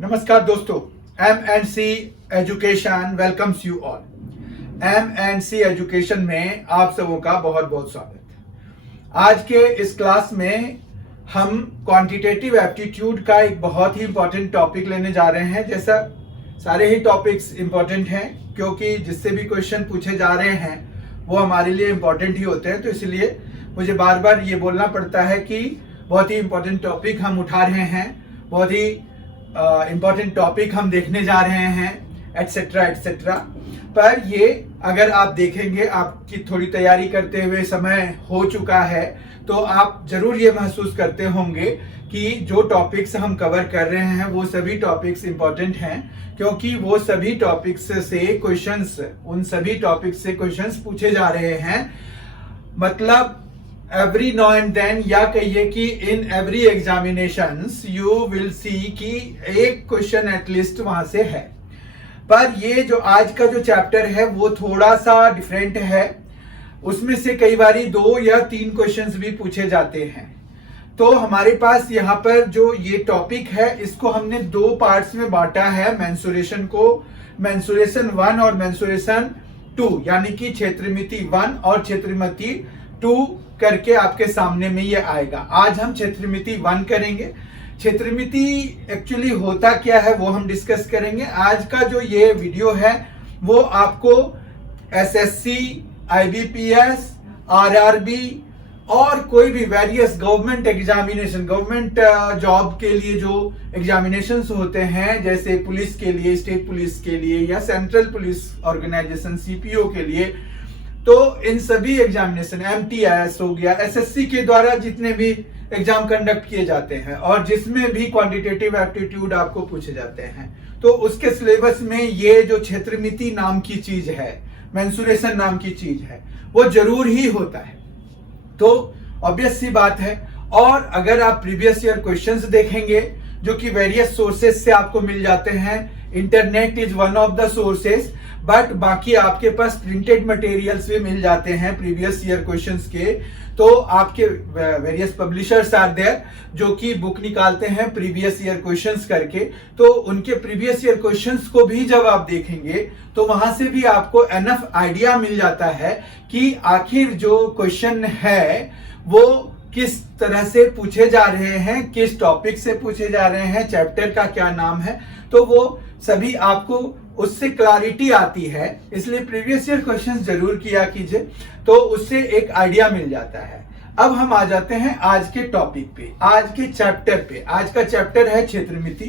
नमस्कार दोस्तों, M&C education welcomes you all. M&C education में आप सबों का बहुत बहुत स्वागत। आज के इस क्लास में हम क्वांटिटेटिव एप्टीट्यूड का एक बहुत ही इंपॉर्टेंट टॉपिक लेने जा रहे हैं। जैसा सारे ही टॉपिक्स इंपॉर्टेंट हैं, क्योंकि जिससे भी क्वेश्चन पूछे जा रहे हैं वो हमारे लिए इंपॉर्टेंट ही होते हैं, तो इसलिए मुझे बार बार ये बोलना पड़ता है कि बहुत ही इंपॉर्टेंट टॉपिक हम उठा रहे हैं, बहुत ही इंपॉर्टेंट टॉपिक हम देखने जा रहे हैं, एटसेट्रा एटसेट्रा। पर ये अगर आप देखेंगे, आपकी थोड़ी तैयारी करते हुए समय हो चुका है, तो आप जरूर ये महसूस करते होंगे कि जो टॉपिक्स हम कवर कर रहे हैं वो सभी टॉपिक्स इंपॉर्टेंट हैं, क्योंकि वो सभी टॉपिक्स से क्वेश्चंस, उन सभी टॉपिक्स से क्वेश्चंस पूछे जा रहे हैं। मतलब एवरी नाउ एंड देन, या कहिए कि in every examinations you will see कि एक क्वेश्चन एटलीस्ट वहां से है। पर ये जो आज का जो चैप्टर है वो थोड़ा सा डिफरेंट है। उसमें से कई बारी 2 या 3 क्वेश्चंस भी पूछे जाते हैं। तो हमारे पास यहाँ पर जो ये टॉपिक है इसको हमने 2 पार्ट्स में बांटा है। मेंसुरेशन को मेंसुरेशन 1 और मेंसुरेशन 2, यानी कि क्षेत्रमिति 1 और क्षेत्रमिति 2 करके आपके सामने में ये आएगा। आज हम क्षेत्रमिति 1 करेंगे। क्षेत्रमिति एक्चुअली होता क्या है वो हम डिस्कस करेंगे। आज का जो ये वीडियो है वो आपको एसएससी, आईबीपीएस, आरआरबी और कोई भी various government examination, government job के लिए जो एग्जामिनेशंस होते हैं, जैसे पुलिस के लिए, स्टेट पुलिस के लिए या सेंट्रल पुलिस ऑर्गेनाइजेशन सीपीओ के लिए, तो इन सभी एग्जामिनेशन, एमटीआईएस हो गया, एसएससी के द्वारा जितने भी एग्जाम कंडक्ट किए जाते हैं और जिसमें भी क्वांटिटेटिव एप्टीट्यूड आपको पूछे जाते हैं, तो उसके सिलेबस में ये जो क्षेत्रमिति नाम की चीज है, मेंसुरेशन नाम की चीज है, वो जरूर ही होता है। तो ऑब्वियस सी बात है। और अगर आप प्रीवियस ईयर क्वेश्चंस देखेंगे जो कि वेरियस सोर्सेज से आपको मिल जाते हैं, internet is one of the sources, but बाकी आपके पास प्रिंटेड मटेरियल्स भी मिल जाते हैं प्रीवियस ईयर क्वेश्चंस के। तो आपके वेरियस पब्लिशर्स आर देयर जो कि बुक निकालते हैं प्रीवियस ईयर क्वेश्चंस करके। तो उनके प्रीवियस ईयर क्वेश्चंस को भी जब आप देखेंगे तो वहां से भी आपको एनफ आइडिया मिल जाता है कि आखिर जो क्वेश्चन है वो किस तरह से पूछे जा रहे हैं, किस टॉपिक से पूछे जा रहे हैं, चैप्टर का क्या नाम है। तो वो सभी आपको उससे क्लैरिटी आती है, इसलिए प्रीवियस ईयर क्वेश्चंस जरूर किया कीजिए, तो उससे एक आइडिया मिल जाता है। अब हम आ जाते हैं आज के टॉपिक पे, आज के चैप्टर पे। आज का चैप्टर है क्षेत्रमिति।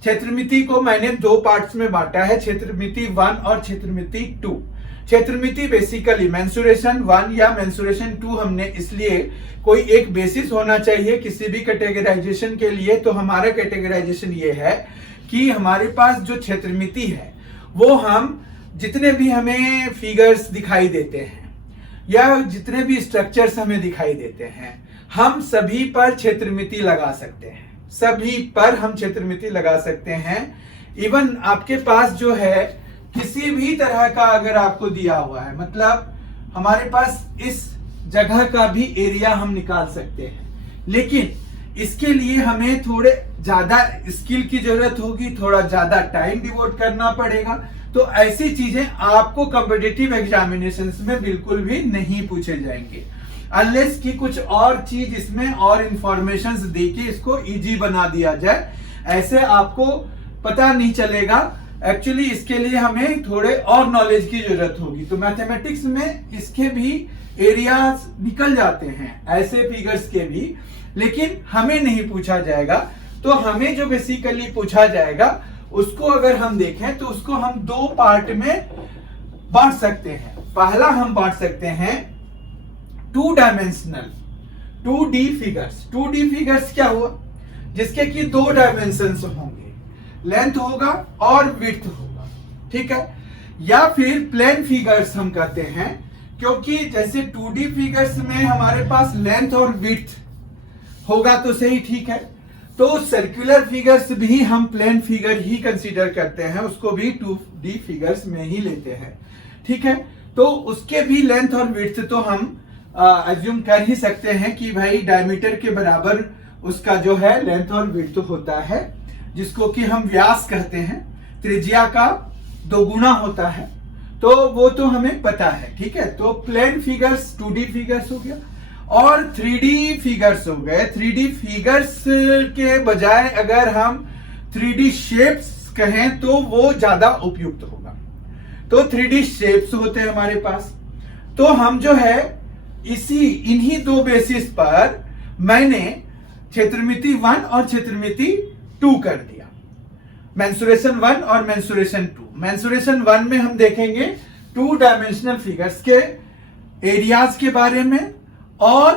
क्षेत्रमिति को मैंने 2 पार्ट्स में बांटा है, क्षेत्रमिति 1 और क्षेत्रमिति 2। क्षेत्रमिति बेसिकली मेंसुरेशन 1 या मेंसुरेशन 2 हमने इसलिए, कोई एक बेसिस होना चाहिए किसी भी कैटेगराइजेशन के लिए। तो हमारा कैटेगराइजेशन ये है कि हमारे पास जो क्षेत्रमिति है वो हम जितने भी हमें फिगर्स दिखाई देते हैं या जितने भी स्ट्रक्चर्स हमें दिखाई देते हैं, हम सभी पर क्षेत्रमिति लगा सकते हैं। सभी पर हम क्षेत्रमिति लगा सकते हैं। इवन आपके पास जो है किसी भी तरह का अगर आपको दिया हुआ है, मतलब हमारे पास इस जगह का भी एरिया हम निकाल सकते हैं, लेकिन इसके लिए हमें थोड़े ज्यादा स्किल की जरूरत होगी, थोड़ा ज्यादा टाइम डिवोट करना पड़ेगा। तो ऐसी चीजें आपको कॉम्पिटिटिव एग्जामिनेशंस में बिल्कुल भी नहीं पूछे जाएंगे, अनलेस कि कुछ और चीज इसमें और इंफॉर्मेशंस देके इसको इजी बना दिया जाए। ऐसे आपको पता नहीं चलेगा। एक्चुअली इसके लिए हमें थोड़े और नॉलेज की जरूरत होगी। तो मैथमेटिक्स में इसके भी एरियाज निकल जाते हैं, ऐसे फिगर्स के भी, लेकिन हमें नहीं पूछा जाएगा। तो हमें जो बेसिकली पूछा जाएगा उसको अगर हम देखें तो उसको हम 2 पार्ट में बांट सकते हैं। पहला हम बांट सकते हैं 2 dimensional 2D figures. 2D figures क्या हुआ, जिसके कि 2 डायमेंशंस होंगे, लेंथ होगा और विड्थ होगा, ठीक है। या फिर प्लेन फिगर्स हम कहते हैं, क्योंकि जैसे 2D फिगर्स में हमारे पास लेंथ और विड्थ होगा तो सही, ठीक है। तो सर्कुलर फिगर्स भी हम प्लेन फिगर ही कंसीडर करते हैं, उसको भी 2D फिगर्स में ही लेते हैं, ठीक है। तो उसके भी लेंथ और विड्थ तो हम अज्यूम कर ही सकते हैं कि भाई डायमीटर के बराबर उसका जो है लेंथ और विड्थ होता है। जिसको कि हम व्यास कहते हैं, त्रिज्या का 2 गुना होता है, तो वो तो हमें पता है, ठीक है। तो प्लेन फिगर्स 2D फिगर्स हो गया और 3D फिगर्स हो गए। 3D फिगर्स के बजाय अगर हम 3D शेप्स कहें तो वो ज्यादा उपयुक्त होगा। तो 3D शेप्स होते हैं हमारे पास। तो हम जो है इन्हीं 2 बेसिस पर मैंने क्षेत्रमिति 1 और क्षेत्रमिति 2 कर दिया, मेंसुरेशन 1 और मेंसुरेशन 2। मेंसुरेशन 1 में हम देखेंगे 2 डायमेंशनल फिगर्स के एरियाज के बारे में और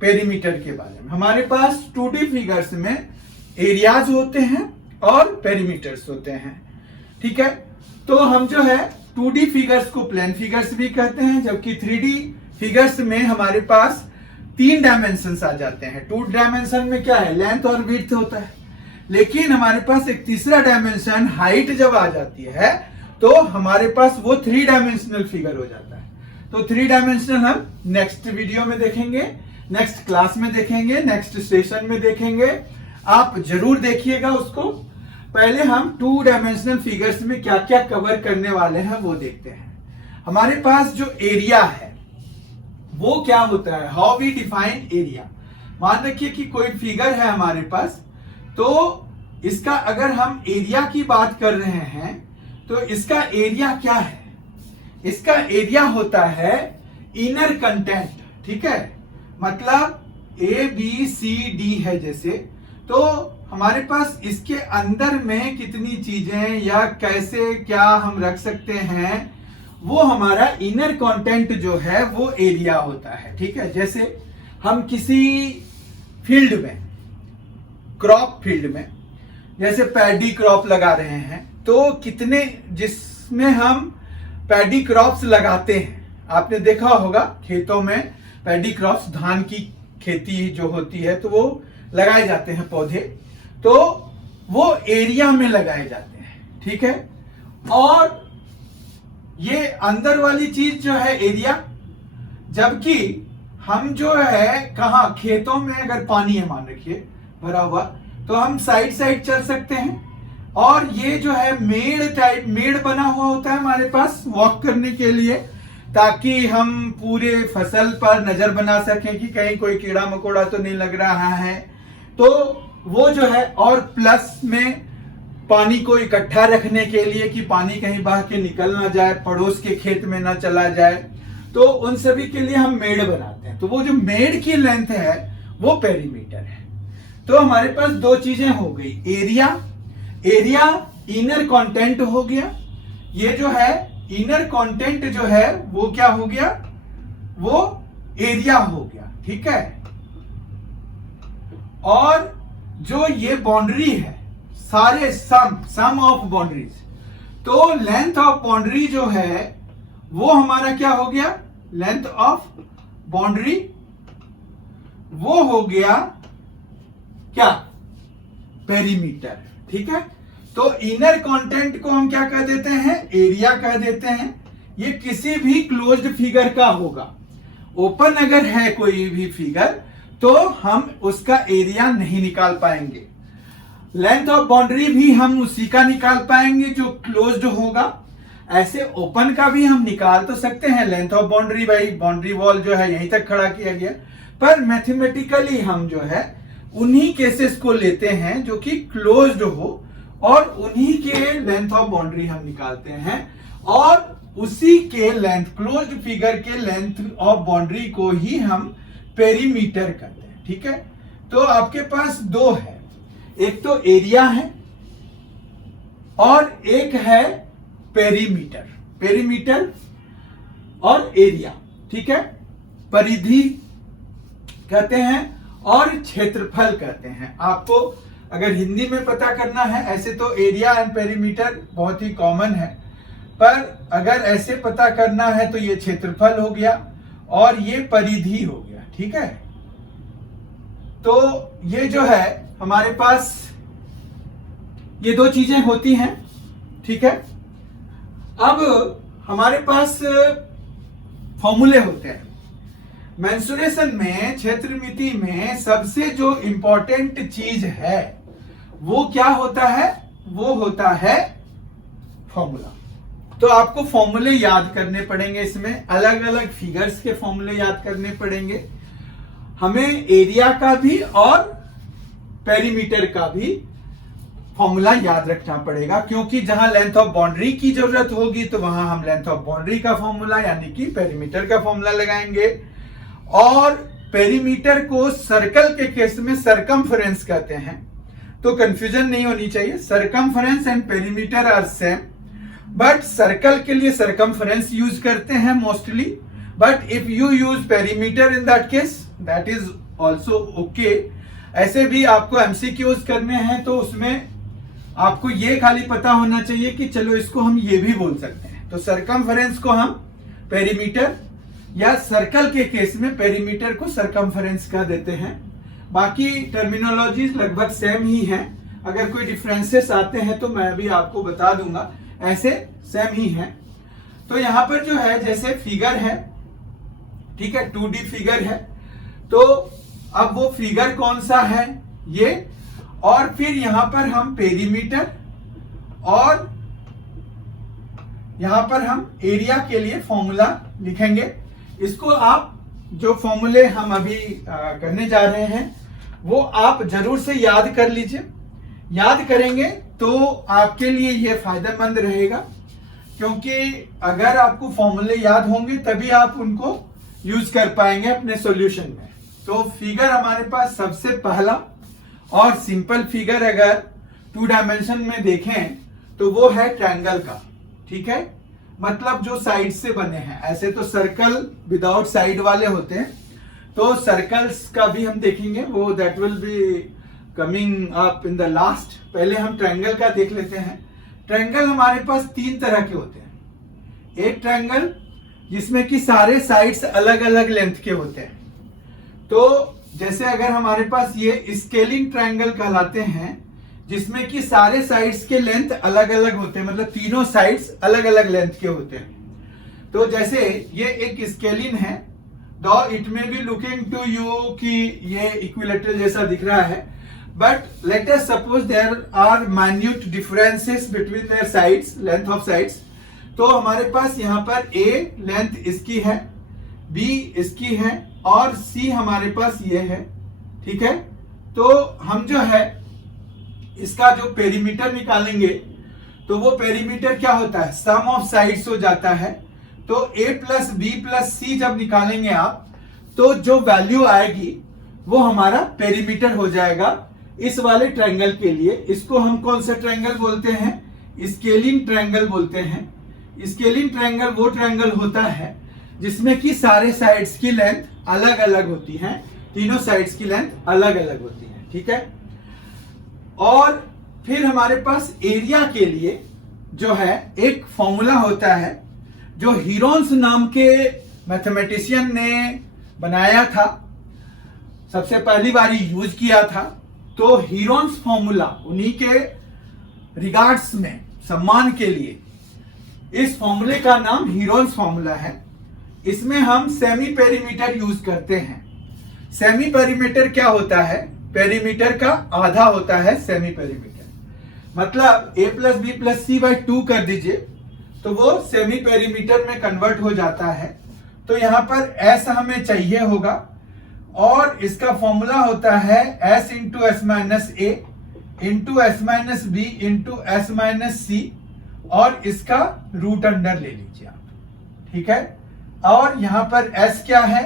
पेरीमीटर के बारे में। हमारे पास 2D फिगर्स में एरियाज होते हैं और पेरीमीटर्स होते हैं, ठीक है। तो हम जो है 2D फिगर्स को प्लेन फिगर्स भी कहते हैं, जबकि 3D फिगर्स में हमारे पास 3 डायमेंशंस आ जाते हैं। 2 डायमेंशन में क्या है, लेंथ और विड्थ होता है, लेकिन हमारे पास एक तीसरा डायमेंशन हाइट जब आ जाती है तो हमारे पास वो 3 डायमेंशनल फिगर हो जाता है। तो 3 डायमेंशनल हम नेक्स्ट वीडियो में देखेंगे, नेक्स्ट क्लास में देखेंगे, नेक्स्ट सेशन में देखेंगे। आप जरूर देखिएगा उसको। पहले हम 2 डायमेंशनल फिगर्स में क्या क्या कवर करने वाले हैं वो देखते हैं। हमारे पास जो एरिया है वो क्या होता है, हाउ वी डिफाइन एरिया। मान रखिए कि कोई फिगर है हमारे पास, तो इसका अगर हम एरिया की बात कर रहे हैं तो इसका एरिया क्या है, इसका एरिया होता है इनर कंटेंट, ठीक है। मतलब ABCD है जैसे, तो हमारे पास इसके अंदर में कितनी चीजें या कैसे क्या हम रख सकते हैं, वो हमारा इनर कंटेंट जो है वो एरिया होता है, ठीक है। जैसे हम किसी फील्ड में, क्रॉप फील्ड में, जैसे पैडी क्रॉप लगा रहे हैं, तो कितने, जिसमें हम पैडी क्रॉप्स लगाते हैं, आपने देखा होगा खेतों में पैडी क्रॉप्स, धान की खेती जो होती है तो वो लगाए जाते हैं पौधे, तो वो एरिया में लगाए जाते हैं, ठीक है। और ये अंदर वाली चीज जो है एरिया, जबकि हम जो है कहा खेतों में अगर पानी है मान रखिए भरा हुआ, तो हम साइड साइड चल सकते हैं। और ये जो है मेड़ टाइप, मेड़ बना हुआ होता है हमारे पास वॉक करने के लिए, ताकि हम पूरे फसल पर नजर बना सकें कि कहीं कोई कीड़ा मकोड़ा तो नहीं लग रहा है। तो वो जो है, और प्लस में पानी को इकट्ठा रखने के लिए कि पानी कहीं बह के निकल ना जाए, पड़ोस के खेत में ना चला जाए, तो उन सभी के लिए हम मेड़ बनाते हैं। तो वो जो मेड़ की लेंथ है वो पेरीमीटर है। तो हमारे पास 2 चीजें हो गई, एरिया इनर कंटेंट हो गया, ये जो है इनर कंटेंट जो है वो क्या हो गया, वो एरिया हो गया, ठीक है। और जो ये बाउंड्री है, सारे सम ऑफ बाउंड्रीज, तो लेंथ ऑफ बाउंड्री जो है वो हमारा क्या हो गया, लेंथ ऑफ बाउंड्री वो हो गया क्या, पेरीमीटर, ठीक है। तो इनर कंटेंट को हम क्या कह देते हैं, एरिया कह देते हैं। ये किसी भी क्लोज्ड फिगर का होगा। ओपन अगर है कोई भी फिगर तो हम उसका एरिया नहीं निकाल पाएंगे। लेंथ ऑफ बाउंड्री भी हम उसी का निकाल पाएंगे जो क्लोज्ड होगा। ऐसे ओपन का भी हम निकाल तो सकते हैं लेंथ ऑफ बाउंड्री, भाई बाउंड्री वॉल जो है यहीं तक खड़ा किया गया, पर मैथमेटिकली हम जो है उन्हीं केसेस को लेते हैं जो कि क्लोज्ड हो और उन्हीं के लेंथ ऑफ बाउंड्री हम निकालते हैं और उसी के लेंथ, क्लोज्ड फिगर के लेंथ ऑफ बाउंड्री को ही हम पेरीमीटर कहते हैं, ठीक है। तो आपके पास 2 है, एक तो एरिया है और एक है पेरीमीटर, पेरीमीटर और एरिया, ठीक है। परिधि कहते हैं और क्षेत्रफल कहते हैं। आपको अगर हिंदी में पता करना है, ऐसे तो एरिया एंड पेरीमीटर बहुत ही कॉमन है, पर अगर ऐसे पता करना है तो ये क्षेत्रफल हो गया और ये परिधि हो गया, ठीक है। तो ये जो है हमारे पास ये 2 चीजें होती हैं, ठीक है। अब हमारे पास फॉर्मूले होते हैं। मेंसुरेशन में, क्षेत्रमिति में सबसे जो इंपॉर्टेंट चीज है वो क्या होता है, वो होता है फॉर्मूला। तो आपको फॉर्मूले याद करने पड़ेंगे, इसमें अलग अलग फिगर्स के फॉर्मूले याद करने पड़ेंगे हमें, एरिया का भी और पेरीमीटर का भी फॉर्मूला याद रखना पड़ेगा, क्योंकि जहां लेंथ ऑफ बाउंड्री की जरूरत होगी तो वहां हम लेंथ ऑफ बाउंड्री का फॉर्मूला यानी कि पेरीमीटर का फॉर्मूला लगाएंगे। और पेरीमीटर को सर्कल के केस में सरकमफरेंस कहते हैं, तो कंफ्यूजन नहीं होनी चाहिए। Circumference and perimeter are same, but circle के लिए सरकमफरेंस यूज करते हैं mostly, but if you use perimeter in that case that is also okay. ऐसे भी आपको एमसीक्यूज करने हैं तो उसमें आपको ये खाली पता होना चाहिए कि चलो इसको हम ये भी बोल सकते हैं। तो सरकमफरेंस को हम पेरीमीटर, या सर्कल के केस में पेरीमीटर को सरकमफरेंस कह देते हैं। बाकी टर्मिनोलॉजीज लगभग सेम ही हैं, अगर कोई डिफरेंसेस आते हैं तो मैं भी आपको बता दूंगा, ऐसे सेम ही हैं। तो यहां पर जो है जैसे फिगर है, ठीक है, 2D फिगर है, तो अब वो फिगर कौन सा है ये, और फिर यहां पर हम पेरीमीटर और यहां पर हम एरिया के लिए फॉर्मूला लिखेंगे। इसको आप जो फॉर्मूले हम अभी करने जा रहे हैं वो आप जरूर से याद कर लीजिए। याद करेंगे तो आपके लिए ये फायदेमंद रहेगा, क्योंकि अगर आपको फॉर्मूले याद होंगे तभी आप उनको यूज कर पाएंगे अपने सॉल्यूशन में। तो फिगर हमारे पास सबसे पहला और सिंपल फिगर अगर 2 डायमेंशन में देखें तो वो है ट्रायंगल का, ठीक है, मतलब जो साइड से बने हैं। ऐसे तो सर्कल विदाउट साइड वाले होते हैं, तो सर्कल्स का भी हम देखेंगे, वो that will be coming up in the last. पहले हम ट्रायंगल का देख लेते हैं। ट्रायंगल हमारे पास 3 तरह के होते हैं। एक ट्रायंगल जिसमें कि सारे साइड्स अलग अलग लेंथ के होते हैं, तो जैसे अगर हमारे पास ये स्केलिंग ट्रायंगल कहलाते हैं, जिसमें कि सारे साइड्स के लेंथ अलग अलग होते हैं, मतलब तीनों साइड्स अलग अलग लेंथ के होते हैं। तो जैसे ये एक स्केलिन है, दो इट में बी लुकिंग टू यू कि ये इक्विलेटरल जैसा दिख रहा है, but let us suppose there are minute differences between their sides, length of sides. तो हमारे पास यहाँ पर ए लेंथ इसकी है, बी इसकी है और सी हमारे पास ये है, ठीक है। तो हम जो है इसका जो पेरीमीटर निकालेंगे तो वो पेरीमीटर क्या होता है, सम ऑफ साइड्स हो जाता है। तो a प्लस बी प्लस सी जब निकालेंगे आप तो जो वैल्यू आएगी वो हमारा पेरीमीटर हो जाएगा इस वाले ट्रायंगल के लिए। इसको हम कौन सा ट्रायंगल बोलते हैं, स्केलिंग ट्रायंगल बोलते हैं। स्केलिंग ट्रायंगल वो ट्रायंगल होता है जिसमें कि सारे साइड्स की लेंथ अलग अलग होती है, तीनों साइड्स की लेंथ अलग अलग होती है, ठीक है। और फिर हमारे पास एरिया के लिए जो है एक फॉर्मूला होता है जो हीरोन्स नाम के मैथमेटिशियन ने बनाया था, सबसे पहली बार यूज किया था। तो हीरोन्स फॉर्मूला, उन्हीं के रिगार्ड्स में, सम्मान के लिए इस फॉर्मूले का नाम हीरोन्स फॉर्मूला है। इसमें हम सेमी पेरीमीटर यूज करते हैं। सेमी पेरीमीटर क्या होता है, पेरीमीटर का आधा होता है सेमी पेरीमीटर, मतलब a plus b plus c by 2 कर दीजिए तो वो सेमी पेरीमीटर में कन्वर्ट हो जाता है। तो यहां पर s हमें चाहिए होगा और इसका फॉर्मूला होता है s into s minus a into s minus b into s minus c, और इसका रूट अंडर ले लीजिए आप, ठीक है। और यहां पर s क्या है,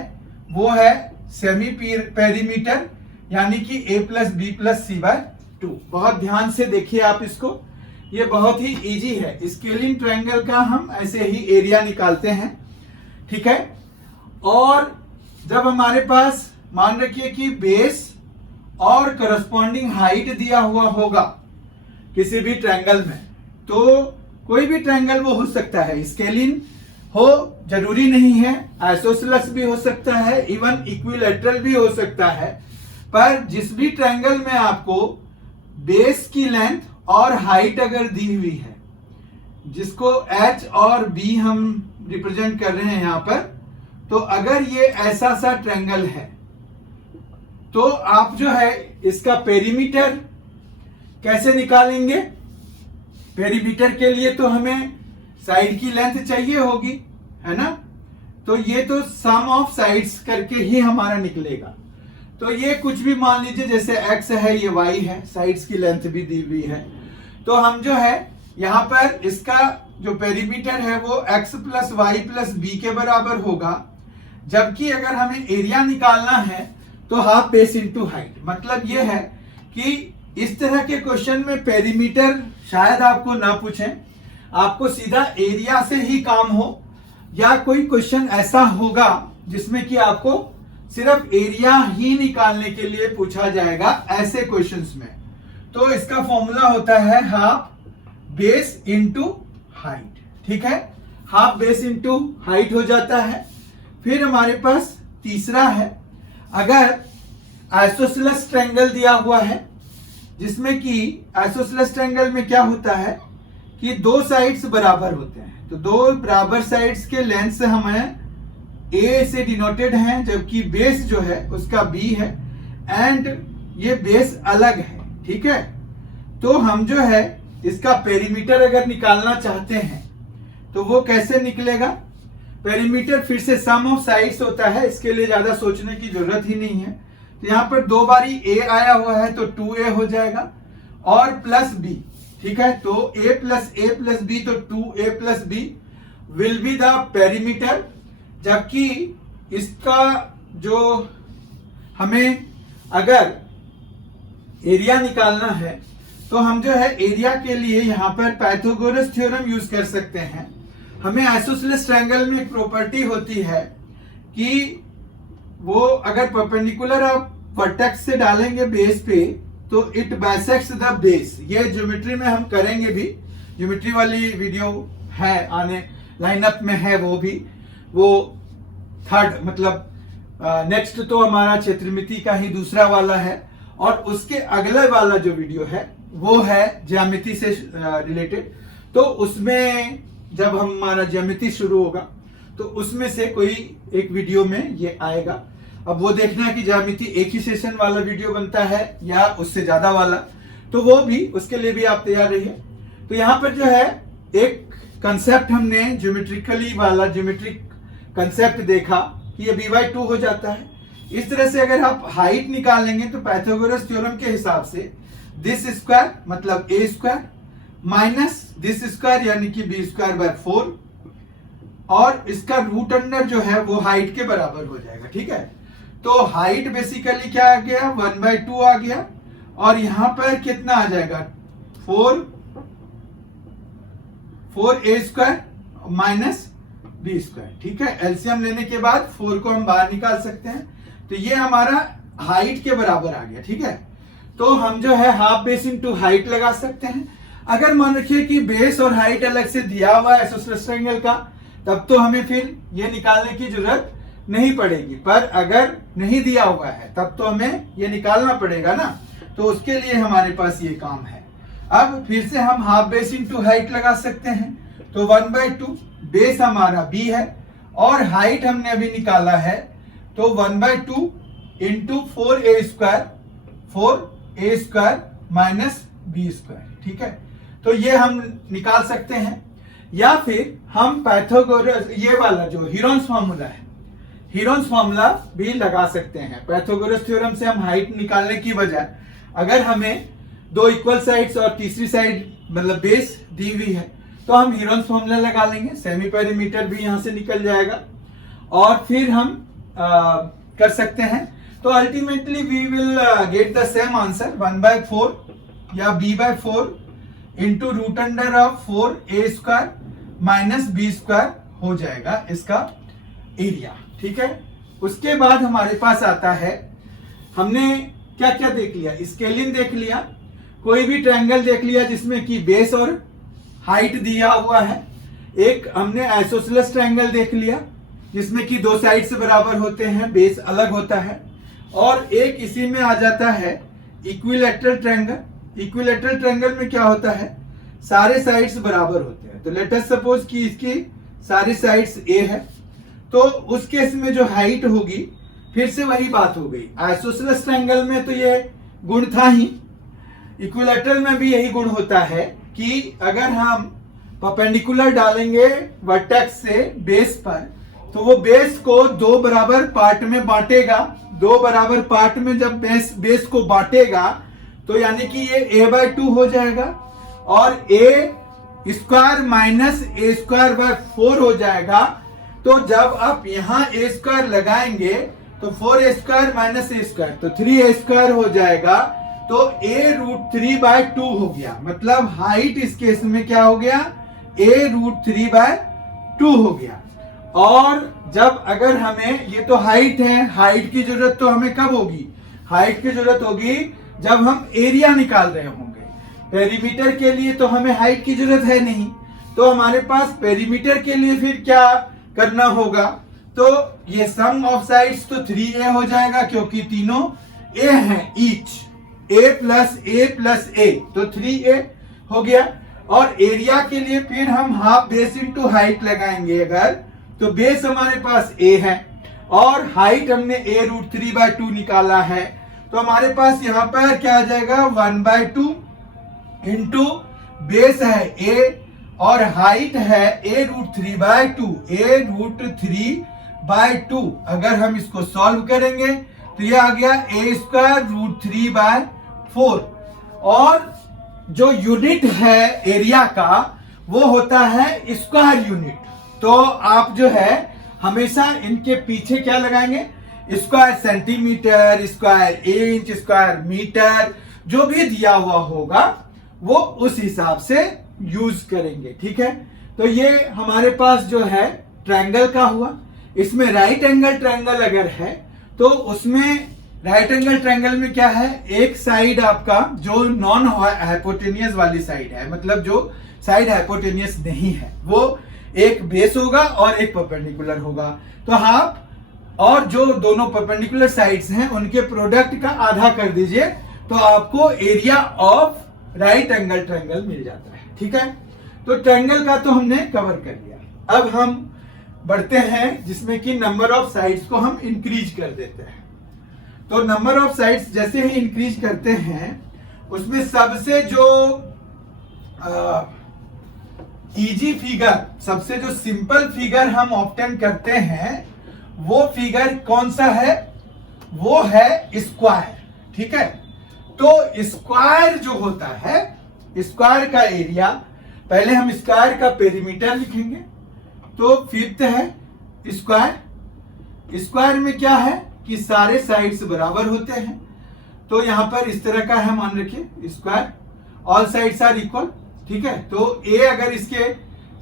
वो है सेमी पेरीमीटर, यानी कि a plus b plus c by 2। बहुत ध्यान से देखिए आप इसको, ये बहुत ही इजी है। स्केलिंग ट्रायंगल का हम ऐसे ही एरिया निकालते हैं, ठीक है। और जब हमारे पास मान रखिए कि बेस और करस्पॉन्डिंग हाइट दिया हुआ होगा किसी भी ट्रायंगल में, तो कोई भी ट्रायंगल वो हो सकता है, स्केलिन हो जरूरी नहीं है, आइसोसेलेस भी हो सकता है, इवन इक्विलैटरल भी हो सकता है। पर जिस भी ट्रायंगल में आपको बेस की लेंथ और हाइट अगर दी हुई है, जिसको h और b हम रिप्रेजेंट कर रहे हैं यहां पर, तो अगर ये ऐसा सा ट्रायंगल है तो आप जो है इसका पेरीमीटर कैसे निकालेंगे? पेरीमीटर के लिए तो हमें साइड की लेंथ चाहिए होगी, है ना? तो ये तो सम ऑफ साइड्स करके ही हमारा निकलेगा। तो ये कुछ भी मान लीजिए, जैसे x है, ये y है, साइड्स की लेंथ भी दी हुई है। तो हम जो है यहाँ पर इसका जो पेरीमीटर है वो x plus y plus b के बराबर होगा, जबकि अगर हमें एरिया निकालना है तो हाफ बेस इंटू हाइट। मतलब ये है कि इस तरह के क्वेश्चन में पेरीमीटर शायद आपको ना पूछें, आपको सीधा एरिया से ही काम हो, या कोई क्वेश्चन ऐसा होगा जिसमें कि आपको सिर्फ एरिया ही निकालने के लिए पूछा जाएगा। ऐसे क्वेश्चंस में तो इसका फॉर्मूला होता है हाफ बेस इंटू हाइट। ठीक है, हाफ बेस इंटू हाइट हो जाता है। फिर हमारे पास तीसरा है, अगर आइसोसेलेस ट्रायंगल दिया हुआ है, जिसमें कि आइसोसेलेस ट्रायंगल में क्या होता है कि दो साइड्स बराबर होते हैं, तो दो बराबर साइड्स के लेंथ से हमें ए से डिनोटेड है, जबकि बेस जो है उसका बी है, एंड ये बेस अलग है। ठीक है, तो हम जो है इसका पेरीमीटर अगर निकालना चाहते हैं तो वो कैसे निकलेगा? पेरीमीटर फिर से सम ऑफ साइड्स होता है, इसके लिए ज्यादा सोचने की जरूरत ही नहीं है। तो यहाँ पर दो बारी ए आया हुआ है तो 2a हो जाएगा, और प्लस बी। ठीक है, तो a प्लस बी, तो 2a plus b will be the perimeter. जबकि इसका जो हमें अगर एरिया निकालना है तो हम जो है एरिया के लिए यहाँ पर पाइथागोरस थ्योरम यूज कर सकते हैं। हमें आइसोसेलेस ट्रायंगल में एक प्रॉपर्टी होती है कि वो अगर परपेंडिकुलर आप वर्टेक्स से डालेंगे बेस पे तो इट बाइसेक्ट्स द बेस। ये ज्योमेट्री में हम करेंगे भी, ज्योमेट्री वाली वीडियो है आने लाइनअप में है, वो थर्ड मतलब नेक्स्ट तो हमारा क्षेत्रमिति का ही दूसरा वाला है, और उसके अगले वाला जो वीडियो है वो है ज्यामिति से रिलेटेड। तो उसमें जब हमारा ज्यामिति शुरू होगा तो उसमें से कोई एक वीडियो में ये आएगा। अब वो देखना है कि ज्यामिति एक ही सेशन वाला वीडियो बनता है या उससे ज्यादा वाला, तो वो भी, उसके लिए भी आप तैयार रहिए। तो यहाँ पर जो है एक कंसेप्ट हमने ज्योमेट्रिकली वाला ज्योमेट्रिक कंसेप्ट देखा कि ये b/2 हो जाता है। इस तरह से अगर आप हाइट निकालेंगे तो पाइथागोरस थ्योरम के हिसाब से दिस स्क्वायर मतलब a square minus this square यानी कि b स्क्वायर बाय 4, और इसका रूट अंडर जो है वो हाइट के बराबर हो जाएगा। ठीक है, तो हाइट बेसिकली क्या आ गया, 1/2 आ गया, और यहां पर कितना आ जाएगा 4a square minus b square. ठीक है, एलसीएम लेने के बाद 4 को हम बाहर निकाल सकते हैं, तो ये हमारा हाइट के बराबर आ गया। ठीक है, तो हम जो है हाफ बेस इंटू हाइट लगा सकते हैं। अगर मान रखिए कि बेस और हाइट अलग से दिया हुआ है आइसोसेलेस ट्रायंगल का, तब तो हमें फिर ये निकालने की जरूरत नहीं पड़ेगी, पर अगर नहीं दिया हुआ है तब तो हमें ये निकालना पड़ेगा ना, तो उसके लिए हमारे पास ये काम है। अब फिर से हम हाफ बेस इंटू हाइट लगा सकते हैं, तो 1/2 बेस हमारा b है और हाइट हमने अभी निकाला है, तो 1/2 into 4a square minus b square. ठीक है, तो ये हम निकाल सकते हैं, या फिर हम पाइथागोरस ये वाला जो हीरोन्स फार्मूला है, हीरोन्स फार्मूला भी लगा सकते हैं। पाइथागोरस थ्योरम से हम हाइट निकालने की बजाय अगर हमें दो इक्वल साइड्स और तीसरी साइड मतलब बेस दी हुई है तो हम हीरोन्स फार्मूला लगा लेंगे, सेमी पेरीमीटर भी यहां से निकल जाएगा, और फिर हम कर सकते हैं। तो ultimately we will get the same answer 1/4 या b/4 into root under of 4a square minus b square हो जाएगा इसका एरिया। ठीक है, उसके बाद हमारे पास आता है, हमने क्या क्या देख लिया, स्केलिंग देख लिया, कोई भी ट्रायंगल देख लिया जिसमें कि बेस और हाइट दिया हुआ है, एक हमने आइसोसेलेस ट्रायंगल देख लिया जिसमें कि दो साइड्स बराबर होते हैं, बेस अलग होता है, और एक इसी में आ जाता है इक्विलैटरल ट्रायंगल। इक्विलैटरल ट्रायंगल में क्या होता है, सारे साइड्स बराबर होते हैं। तो लेट अस सपोज कि इसकी सारी साइड्स a है, तो उस केस में जो हाइट होगी फिर से वही बात हो गई। आइसोसेलेस ट्रायंगल में तो ये गुण था ही, इक्विलैटरल में भी यही गुण होता है कि अगर हम परपेंडिकुलर डालेंगे वर्टेक्स से बेस पर, तो वो बेस को दो बराबर पार्ट में बांटेगा। दो बराबर पार्ट में जब बेस को बांटेगा तो यानी कि ये a/2 हो जाएगा और a square minus a square by 4 हो जाएगा। तो जब आप यहाँ a स्क्वायर लगाएंगे तो 4a square minus a square, तो 3a स्क्वायर हो जाएगा। तो a√3/2 हो गया, मतलब हाइट इस केस में क्या हो गया, a√3/2 हो गया। और जब अगर हमें, ये तो हाइट है, हाइट की जरूरत तो हमें कब होगी, हाइट की जरूरत होगी जब हम एरिया निकाल रहे होंगे। पेरीमीटर के लिए तो हमें हाइट की जरूरत है नहीं, तो हमारे पास पेरीमीटर के लिए फिर क्या करना होगा, तो ये सम ऑफ साइड्स तो 3a हो जाएगा क्योंकि तीनों a हैं, ईच a+a+a, तो 3a हो गया। और एरिया के लिए फिर हम हाफ बेस इंटू हाइट लगाएंगे अगर, तो बेस हमारे पास a है और हाइट हमने a√3/2 निकाला है, तो हमारे पास यहाँ पर क्या आ जाएगा 1/2 इंटू बेस है a और हाइट है a√3/2, a√3/2। अगर हम इसको सॉल्व करेंगे तो ये आ गया a²√3/4। और जो यूनिट है एरिया का वो होता है स्क्वायर यूनिट। तो आप जो है हमेशा इनके पीछे क्या लगाएंगे, square centimetre, square inch, square metre, जो भी दिया हुआ होगा वो उस हिसाब से यूज करेंगे। ठीक है, तो ये हमारे पास जो है ट्रायंगल का हुआ। इसमें राइट एंगल ट्रायंगल अगर है तो उसमें राइट एंगल ट्रायंगल में क्या है, एक साइड आपका जो नॉन हाइपोटेनियस वाली साइड है, मतलब जो साइड हाइपोटेनियस नहीं है, वो एक बेस होगा और एक परपेंडिकुलर होगा। तो हाफ और जो दोनों परपेंडिकुलर साइड्स हैं उनके प्रोडक्ट का आधा कर दीजिए तो आपको area of right angle triangle मिल जाता है। ठीक है, तो ट्रायंगल का तो हमने कवर कर लिया। अब हम बढ़ते हैं जिसमें कि नंबर ऑफ साइड्स को हम इंक्रीज कर देते हैं। तो नंबर ऑफ साइड्स जैसे ही इंक्रीज करते हैं उसमें सबसे जो इजी फिगर, सबसे जो सिंपल फिगर हम ऑब्टेन करते हैं वो फिगर कौन सा है, वो है स्क्वायर। ठीक है, तो स्क्वायर जो होता है, स्क्वायर का एरिया, पहले हम स्क्वायर का पेरीमीटर लिखेंगे। तो फिफ्थ है स्क्वायर। स्क्वायर में क्या है कि सारे साइड्स बराबर होते हैं, तो यहां पर इस तरह का है, मान रखिए square all sides are equal. ठीक है, तो a अगर इसके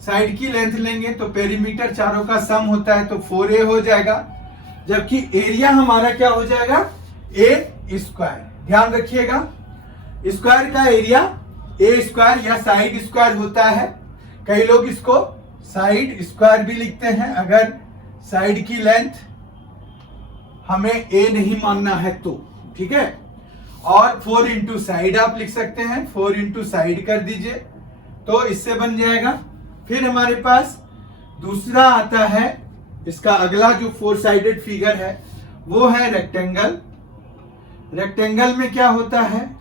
साइड की लेंथ लेंगे तो पेरीमीटर चारों का सम होता है तो 4a हो जाएगा, जबकि एरिया हमारा क्या हो जाएगा a स्क्वायर। ध्यान रखिएगा, स्क्वायर का एरिया a स्क्वायर या साइड स्क्वायर होता है। कई लोग इसको साइड स्क्वायर भी लिखते हैं अगर साइड की लेंथ हमें a नहीं मानना है तो। ठीक है, और 4 इंटू साइड आप लिख सकते हैं, 4 इंटू साइड कर दीजिए तो इससे बन जाएगा। फिर हमारे पास दूसरा आता है, इसका अगला जो 4 साइडेड फिगर है वो है रेक्टेंगल। रेक्टेंगल में क्या होता है,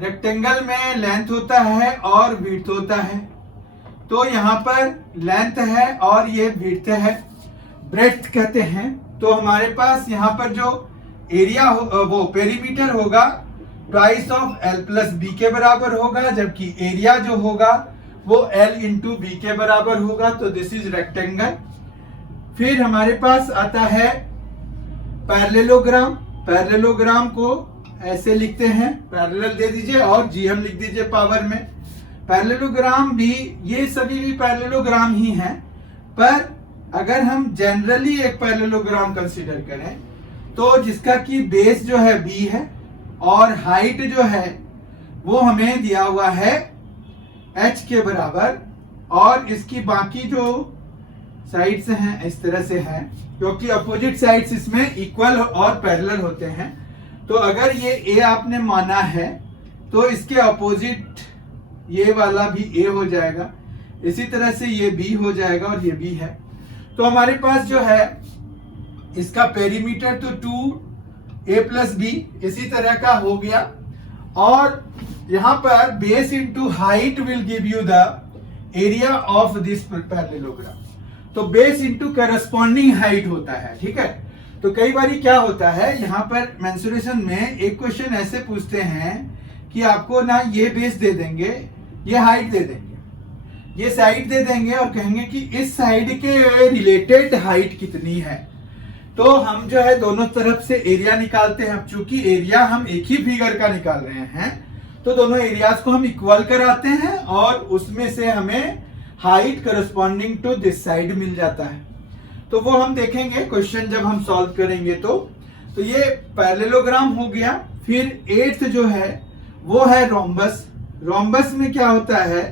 रेक्टेंगल में लेंथ होता है और विड्थ होता है। तो यहाँ पर लेंथ है और ये विड्थ है, ब्रेड्थ कहते हैं। तो हमारे पास यहाँ पर जो एरिया वो पेरीमीटर होगा twice of l plus b के बराबर होगा, जबकि एरिया जो होगा वो l इंटू बी के बराबर होगा। तो दिस इज रेक्टेंगल। फिर हमारे पास आता है पैरेललोग्राम। पैरेललोग्राम को ऐसे लिखते हैं, पैरेलल दे दीजिए और जीएम लिख दीजिए पावर में। पैरेललोग्राम भी, ये सभी भी पैरेललोग्राम ही हैं, पर अगर हम जनरली एक पैरेललोग्राम कंसीडर करें तो जिसका कि बेस जो है b है और हाइट जो है वो हमें दिया हुआ है h के बराबर, और इसकी बाकी जो साइड्स हैं इस तरह से हैं, क्योंकि अपोजिट साइड्स इसमें इक्वल और पैरेलल होते हैं। तो अगर ये a आपने माना है तो इसके अपोजिट ये वाला भी a हो जाएगा, इसी तरह से ये b हो जाएगा और ये b है। तो हमारे पास जो है इसका पेरीमीटर तो 2a प्लस बी इसी तरह का हो गया। और यहां पर base into height will give you the area of this parallelogram. तो बेस इंटू करस्पॉन्डिंग हाइट होता है, ठीक है। तो कई बार क्या होता है, यहाँ पर मेंसुरेशन में एक क्वेश्चन ऐसे पूछते हैं कि आपको ना ये बेस दे देंगे, ये हाइट दे देंगे, ये साइड दे देंगे और कहेंगे कि इस साइड के रिलेटेड हाइट कितनी है। तो हम जो है दोनों तरफ से एरिया निकालते हैं। अब चूंकि एरिया हम एक ही फिगर का निकाल रहे हैं तो दोनों एरियाज को हम इक्वल कराते हैं और उसमें से हमें height corresponding to this side मिल जाता है। तो वो हम देखेंगे क्वेश्चन जब हम सॉल्व करेंगे। तो ये पैरेललोग्राम हो गया। फिर 8th जो है वो है रोम्बस। रोम्बस में क्या होता है,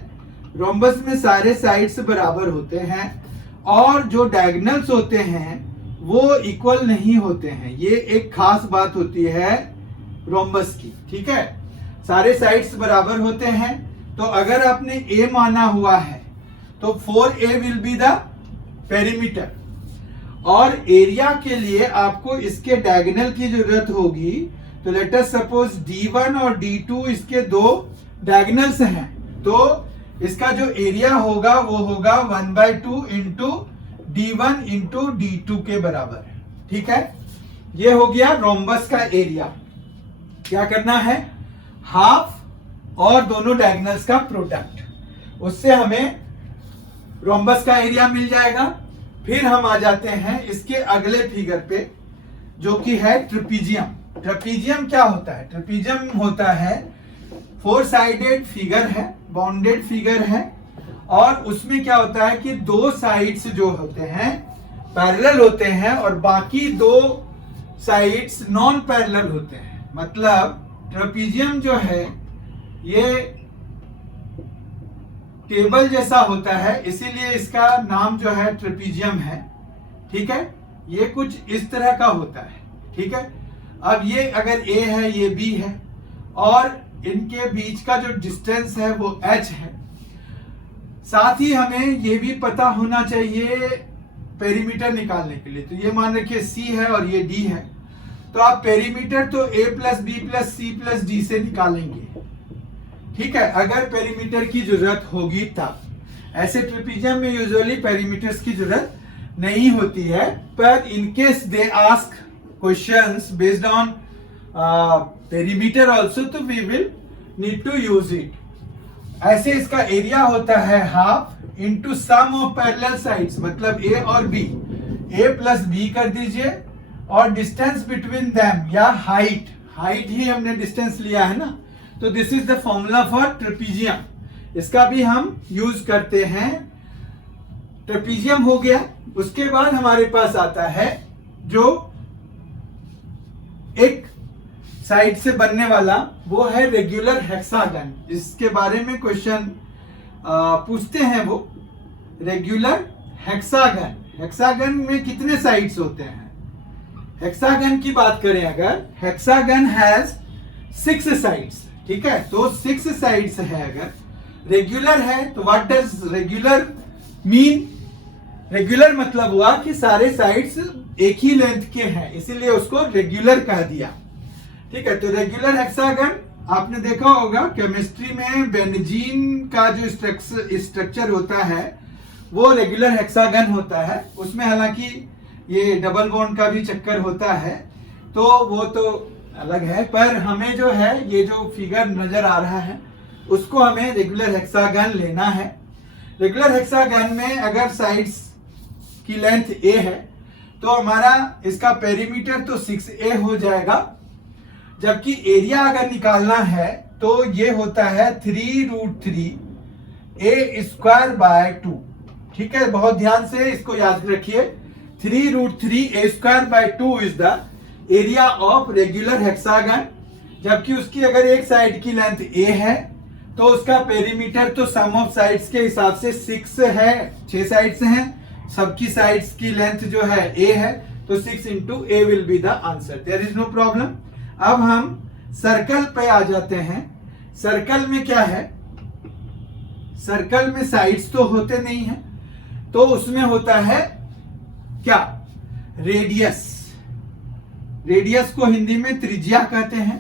रोम्बस में सारे साइड्स बराबर होते हैं और जो डायगोनल्स होते हैं वो इक्वल नहीं होते हैं। ये एक खास बात होती है रोम्बस की, ठीक है। सारे साइड्स बराबर होते हैं। तो अगर आपने ए माना हुआ है तो 4a will be the perimeter और एरिया के लिए आपको इसके डायगोनल की जरूरत होगी। तो लेट अस सपोज D1 और D2 इसके दो डायगोनल्स हैं, तो इसका जो एरिया होगा वो होगा 1/2 इंटू D1 इंटू D2 के बराबर है, ठीक है। ये हो गया रोम्बस का एरिया। क्या करना है, हाफ और दोनों डायगोनल्स का प्रोडक्ट, उससे हमें रोम्बस का एरिया मिल जाएगा। फिर हम आ जाते हैं इसके अगले फिगर पे जो कि है ट्रेपीजियम। ट्रेपीजियम क्या होता है, ट्रेपीजियम होता है 4 साइडेड फिगर है, बाउंडेड फिगर है और उसमें क्या होता है कि दो साइड्स जो होते हैं पैरेलल होते हैं और बाकी दो साइड्स नॉन पैरेलल होते हैं। मतलब ट्रेपीजियम जो है ये टेबल जैसा होता है, इसीलिए इसका नाम जो है ट्रेपीजियम है, ठीक है। ये कुछ इस तरह का होता है, ठीक है। अब ये अगर A है, ये B है और इनके बीच का जो डिस्टेंस है वो h है। साथ ही हमें ये भी पता होना चाहिए पेरीमीटर निकालने के लिए। तो ये मान रखिए C है और ये D है, तो आप पेरीमीटर तो A plus B plus C plus D से निकालेंगे, ठीक है, अगर पेरीमीटर की जरूरत होगी तब। ऐसे ट्रेपीजियम में यूजुअली पेरीमीटर्स की जरूरत नहीं होती है, पर in case they ask questions based on perimeter also तो we will need to use it. ऐसे इसका एरिया होता है half into sum of parallel sides, मतलब A और B, A प्लस B कर दीजिए और डिस्टेंस बिटवीन देम या हाइट, हाइट ही हमने डिस्टेंस लिया है ना, तो this is the formula for trapezium. इसका भी हम यूज करते हैं। ट्रेपीजियम हो गया। उसके बाद हमारे पास आता है जो एक साइड से बनने वाला, वो है रेगुलर हेक्सागन, जिसके बारे में क्वेश्चन पूछते हैं। वो रेगुलर हेक्सागन, हेक्सागन में कितने साइड्स होते हैं? हेक्सागन की बात करें अगर, हेक्सागन हैज 6 साइड्स, ठीक है। तो 6 साइड्स है। अगर रेगुलर है तो what does regular mean? Regular मतलब हुआ कि सारे साइड्स एक ही लेंथ के हैं, इसीलिए उसको रेगुलर कह दिया, ठीक है। तो रेगुलर हेक्सागन आपने देखा होगा केमिस्ट्री में, बेंजीन का जो स्ट्रक्चर होता है वो रेगुलर हेक्सागन होता है। उसमें हालांकि ये डबल बॉन्ड का भी चक्कर होता है, तो वो तो अलग है, पर हमें जो है ये जो फिगर नजर आ रहा है उसको हमें रेगुलर हेक्सागन लेना है। रेगुलर हेक्सागन में अगर साइड्स की लेंथ A है तो हमारा इसका पेरीमीटर तो 6a हो जाएगा, जबकि एरिया अगर निकालना है तो ये होता है 3√3 a²/2, ठीक है। बहुत ध्यान से इसको याद रखिए, 3√3 a²/2 is the area of regular hexagon. जबकि उसकी अगर एक साइड की लेंथ A है तो उसका पेरीमीटर तो सम ऑफ साइड्स के हिसाब से 6 है, 6 साइड्स हैं, सबकी साइड्स की लेंथ जो है A है, तो 6 into A will be the answer, there is no problem. अब हम सर्कल पे आ जाते हैं। सर्कल में क्या है, सर्कल में साइड्स तो होते नहीं है, तो उसमें होता है क्या, रेडियस। रेडियस को हिंदी में त्रिज्या कहते हैं।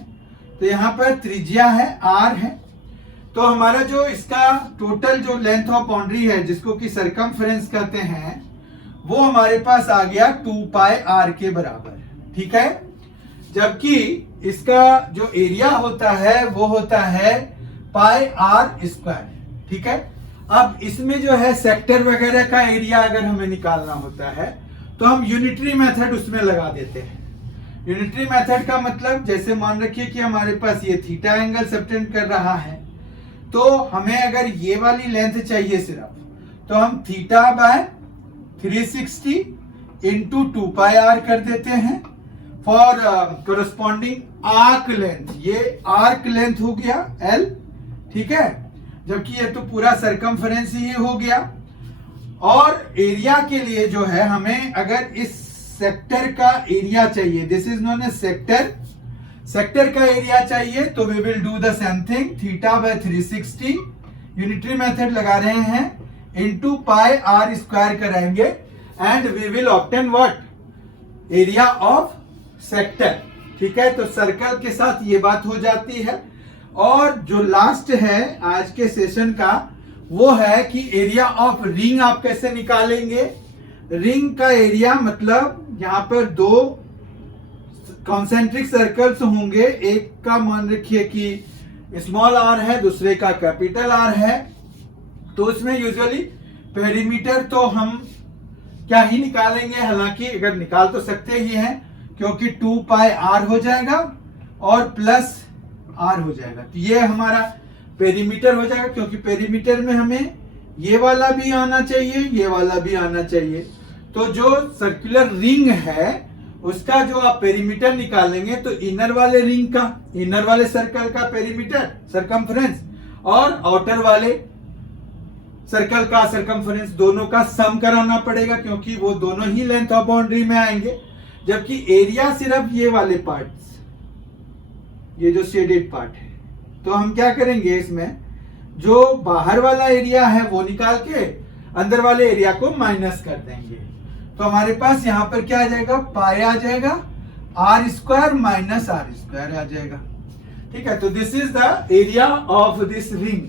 तो यहाँ पर त्रिज्या है r है, तो हमारा जो इसका टोटल जो लेंथ ऑफ बाउंड्री है जिसको कि सरकमफ्रेंस कहते हैं, वो हमारे पास आ गया 2 पाई r के बराबर। ठीक है, जबकि इसका जो एरिया होता है वो होता है पाई r स्क्वायर। ठीक है, अब इसमें जो है सेक्टर वगैरह का एरिया अगर हमें निकालना होता है तो हम यूनिटरी मेथड उसमें लगा देते हैं। यूनिटरी मेथड का मतलब, जैसे मान रखिए कि हमारे पास ये थीटा एंगल सबटेंड कर रहा है, तो हमें अगर ये वाली लेंथ चाहिए सिर्फ, तो हम theta by 360 into 2 pi r कर देते हैं फॉर कोरस्पॉन्डिंग आर्क लेंथ। ये आर्क लेंथ हो गया L। ठीक है, जबकि ये तो पूरा सरकमफ्रेंस ही हो गया। और एरिया के लिए जो है हमें अगर इस सेक्टर का एरिया चाहिए, this is known as sector, sector का एरिया चाहिए, तो we will do the same thing, theta by 360 unitary method लगा रहे हैं इनटू पाई आर स्क्वायर कराएंगे and we will obtain what, area of sector. ठीक है, तो सर्कल के साथ ये बात हो जाती है। और जो लास्ट है आज के सेशन का वो है कि एरिया ऑफ रिंग आप कैसे निकालेंगे। रिंग का एरिया मतलब यहाँ पर दो कॉन्सेंट्रिक सर्कल्स होंगे, एक का मान रखिए कि स्मॉल आर है, दूसरे का कैपिटल आर है, तो उसमें यूजुअली पेरीमीटर तो हम क्या ही निकालेंगे, हालांकि अगर निकाल तो सकते ही हैं क्योंकि 2 पाई आर हो जाएगा और प्लस आर हो जाएगा, तो ये हमारा पेरीमीटर हो जाएगा, क्योंकि पेरीमीटर में हमें ये वाला भी आना चाहिए, ये वाला भी आना चाहिए। तो जो सर्कुलर रिंग है उसका जो आप पेरीमीटर निकालेंगे तो इनर वाले रिंग का, इनर वाले सर्कल का पेरीमीटर सरकमफ्रेंस और आउटर वाले सर्कल का सरकमफ्रेंस, दोनों का सम कराना पड़ेगा क्योंकि वो दोनों ही लेंथ ऑफ बाउंड्री में आएंगे। जबकि एरिया सिर्फ ये वाले पार्ट्स, ये जो शेडेड पार्ट है, तो हम क्या करेंगे, इसमें जो बाहर वाला एरिया है वो निकाल के अंदर वाले एरिया को माइनस कर देंगे। तो हमारे पास यहाँ पर क्या आ जाएगा, पाई आ जाएगा, r square minus r square आ जाएगा। ठीक है, तो this is the area of this ring.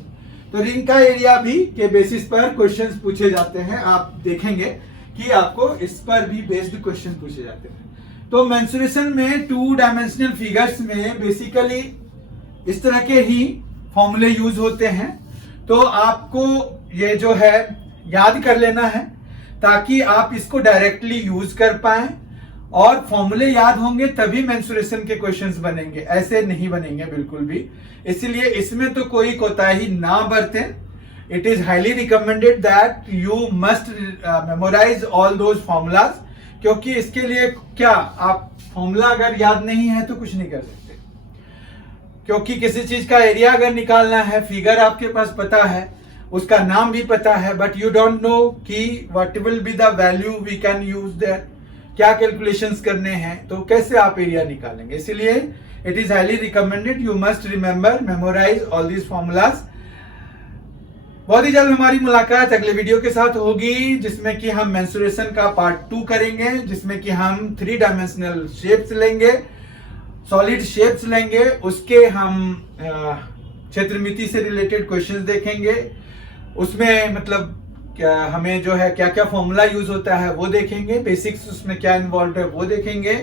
तो रिंग का एरिया भी के बेसिस पर क्वेश्चंस पूछे जाते हैं, आप देखेंगे कि आपको इस पर भी बेस्ड क्वेश्चन पूछे जाते हैं। तो मेंसुरेशन में 2 डायमेंशनल फिगर्स में बेसिकली इस तरह के ही फॉर्मूले यूज होते हैं, तो आपको ये जो है याद कर लेना है ताकि आप इसको डायरेक्टली यूज कर पाएं, और फॉर्मूले याद होंगे तभी मेंसुरेशन के क्वेश्चंस बनेंगे, ऐसे नहीं बनेंगे बिल्कुल भी। इसलिए इसमें तो कोई कोताही ना बरतें। It is highly recommended that you must memorise all those formulas, क्योंकि इसके लिए क्या, आप फॉर्मूला अगर याद नहीं है तो कुछ नहीं कर सकते, क्योंकि किसी चीज का एरिया अगर निकालना है, फिगर आपके पास पता है, उसका नाम भी पता है, बट यू डोंट नो कि what will be the value we can use there, क्या कैलकुलेशंस करने हैं, तो कैसे आप एरिया निकालेंगे। इसलिए it is highly recommended, you must remember, memorise all these formulas. बहुत ही जल्द हमारी मुलाकात अगले वीडियो के साथ होगी, जिसमें कि हम मेंसुरेशन का पार्ट 2 करेंगे, जिसमें कि हम 3 डायमेंशनल शेप्स लेंगे, सॉलिड शेप्स लेंगे, उसके हम क्षेत्रमिति से रिलेटेड क्वेश्चंस देखेंगे, उसमें मतलब क्या हमें जो है क्या क्या फॉर्मूला यूज होता है वो देखेंगे, बेसिक्स उसमें क्या इन्वॉल्व है वो देखेंगे,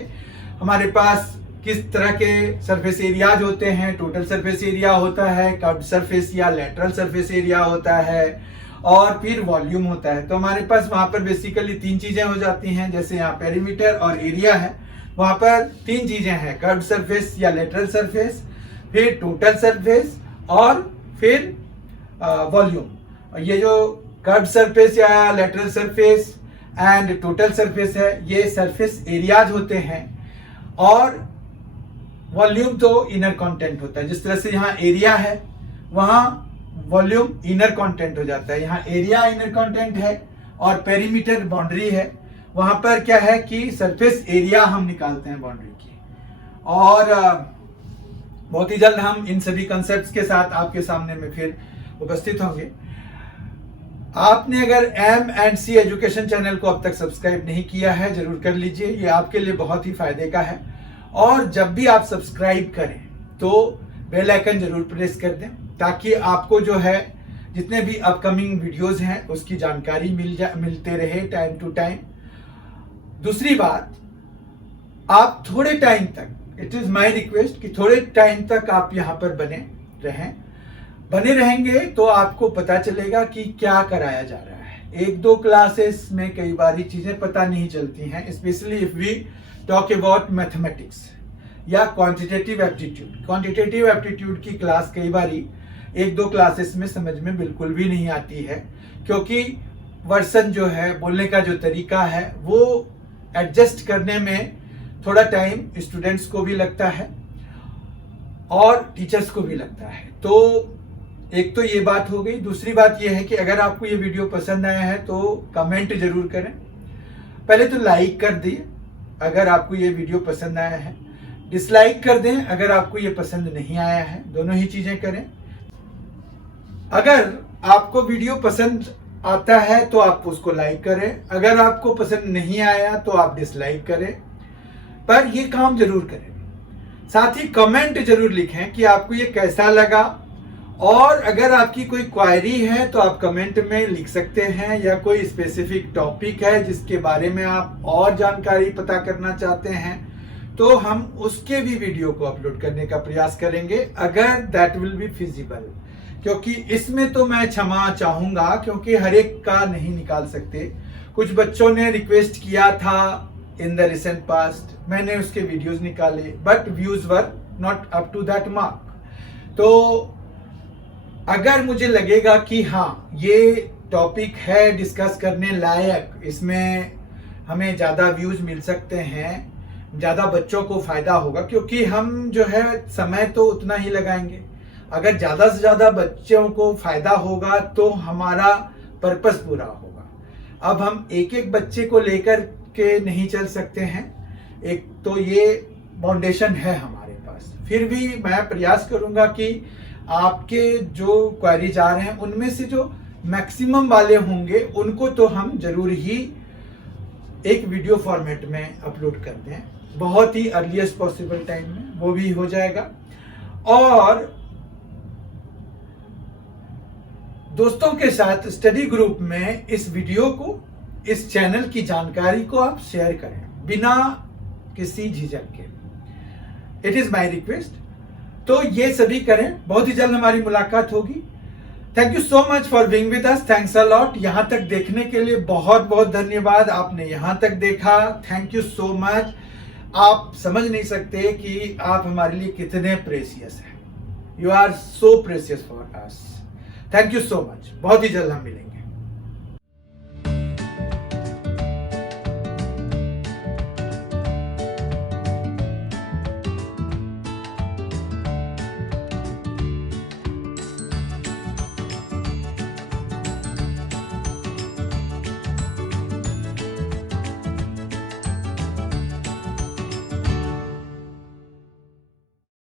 हमारे पास किस तरह के सरफेस एरियाज होते हैं, टोटल सरफेस एरिया होता है, कर्व्ड सरफेस या लेटरल सरफेस एरिया होता है, और फिर वॉल्यूम होता है। तो हमारे पास वहां पर बेसिकली 3 चीजें हो जाती हैं, जैसे यहाँ पेरीमीटर और एरिया है, वहां पर 3 चीजें हैं, कर्व्ड सरफेस या लेटरल सरफेस, फिर टोटल सरफेस और फिर वॉल्यूम। ये जो कर्व्ड सरफेस या lateral surface and total surface है, ये सरफेस एरियाज होते हैं, और वॉल्यूम तो इनर कंटेंट होता है। जिस तरह से यहाँ एरिया है वहां वॉल्यूम इनर कंटेंट हो जाता है, यहाँ एरिया इनर कंटेंट है और पेरीमीटर बाउंड्री है, वहां पर क्या है कि सरफेस एरिया हम निकालते हैं बाउंड्री की। और बहुत ही जल्द हम इन सभी कंसेप्ट्स के साथ आपके सामने में फिर उपस्थित होंगे। आपने अगर M&C एजुकेशन चैनल को अब तक सब्सक्राइब नहीं किया है, जरूर कर लीजिए, ये आपके लिए बहुत ही फायदे का है। और जब भी आप सब्सक्राइब करें तो बेल आइकन जरूर प्रेस कर दें ताकि आपको जो है जितने भी अपकमिंग वीडियोस हैं उसकी जानकारी मिलते रहे टाइम टू टाइम। दूसरी बात, आप थोड़े टाइम तक, इट इज माय रिक्वेस्ट कि थोड़े टाइम तक आप यहाँ पर बने रहेंगे तो आपको पता चलेगा कि क्या कराया जा रहा है। एक दो क्लासेस में कई बारी चीजें पता नहीं चलती हैं, especially if we talk about mathematics या क्वांटिटेटिव एप्टीट्यूड। क्वांटिटेटिव एप्टीट्यूड की क्लास कई बारी एक दो क्लासेस में समझ में बिल्कुल भी नहीं आती है, क्योंकि वर्सन जो है, बोलने का जो तरीका है, वो एडजस्ट करने में थोड़ा टाइम स्टूडेंट्स को भी लगता है और टीचर्स को भी लगता है। तो एक तो ये बात हो गई। दूसरी बात ये है कि अगर आपको ये वीडियो पसंद आया है तो कमेंट जरूर करें। पहले तो लाइक कर दिए अगर आपको ये वीडियो पसंद आया है, डिसलाइक कर दें अगर आपको ये पसंद नहीं आया है, दोनों ही चीजें करें। अगर आपको वीडियो पसंद आता है तो आप उसको लाइक करें, अगर आपको पसंद नहीं आया तो आप डिसलाइक करें, पर ये काम जरूर करें। साथ ही कमेंट जरूर लिखें कि आपको ये कैसा लगा, और अगर आपकी कोई क्वायरी है तो आप कमेंट में लिख सकते हैं, या कोई स्पेसिफिक टॉपिक है जिसके बारे में आप और जानकारी पता करना चाहते हैं तो हम उसके भी वीडियो को अपलोड करने का प्रयास करेंगे अगर दैट विल बी फिजिबल। क्योंकि इसमें तो मैं क्षमा चाहूंगा क्योंकि हर एक का नहीं निकाल सकते। कुछ बच्चों ने रिक्वेस्ट किया था इन द रिसेंट पास्ट, मैंने उसके वीडियोस निकाले, but views were not up to that mark. तो अगर मुझे लगेगा कि हाँ ये टॉपिक है डिस्कस करने लायक, इसमें हमें ज़्यादा व्यूज मिल सकते हैं, ज़्यादा बच्चों को फायदा होगा, क्योंकि हम जो है समय तो उतना ही लगाएंगे। अगर ज़्यादा से ज़्यादा बच्चों को फायदा होगा तो हमारा पर्पस पूरा होगा। अब हम एक एक बच्चे को लेकर के नहीं चल सकते हैं, एक तो ये फाउंडेशन है हमारे पास। फिर भी मैं प्रयास करूंगा कि आपके जो क्वेरीज आ रहे हैं उनमें से जो मैक्सिमम वाले होंगे उनको तो हम जरूर ही एक वीडियो फॉर्मेट में अपलोड कर दें, बहुत ही अर्लीस्ट पॉसिबल टाइम में वो भी हो जाएगा। और दोस्तों के साथ स्टडी ग्रुप में इस वीडियो को, इस चैनल की जानकारी को आप शेयर करें बिना किसी झिझक के। It is my request. तो ये सभी करें। बहुत ही जल्द हमारी मुलाकात होगी। Thank you so much for being with us. Thanks a lot. यहां तक देखने के लिए बहुत बहुत धन्यवाद। आपने यहां तक देखा, थैंक यू सो मच। आप समझ नहीं सकते कि आप हमारे लिए कितने प्रेशियस हैं। You are so precious for us. Thank you so much. बहुत ही जल्द हम मिलेंगे।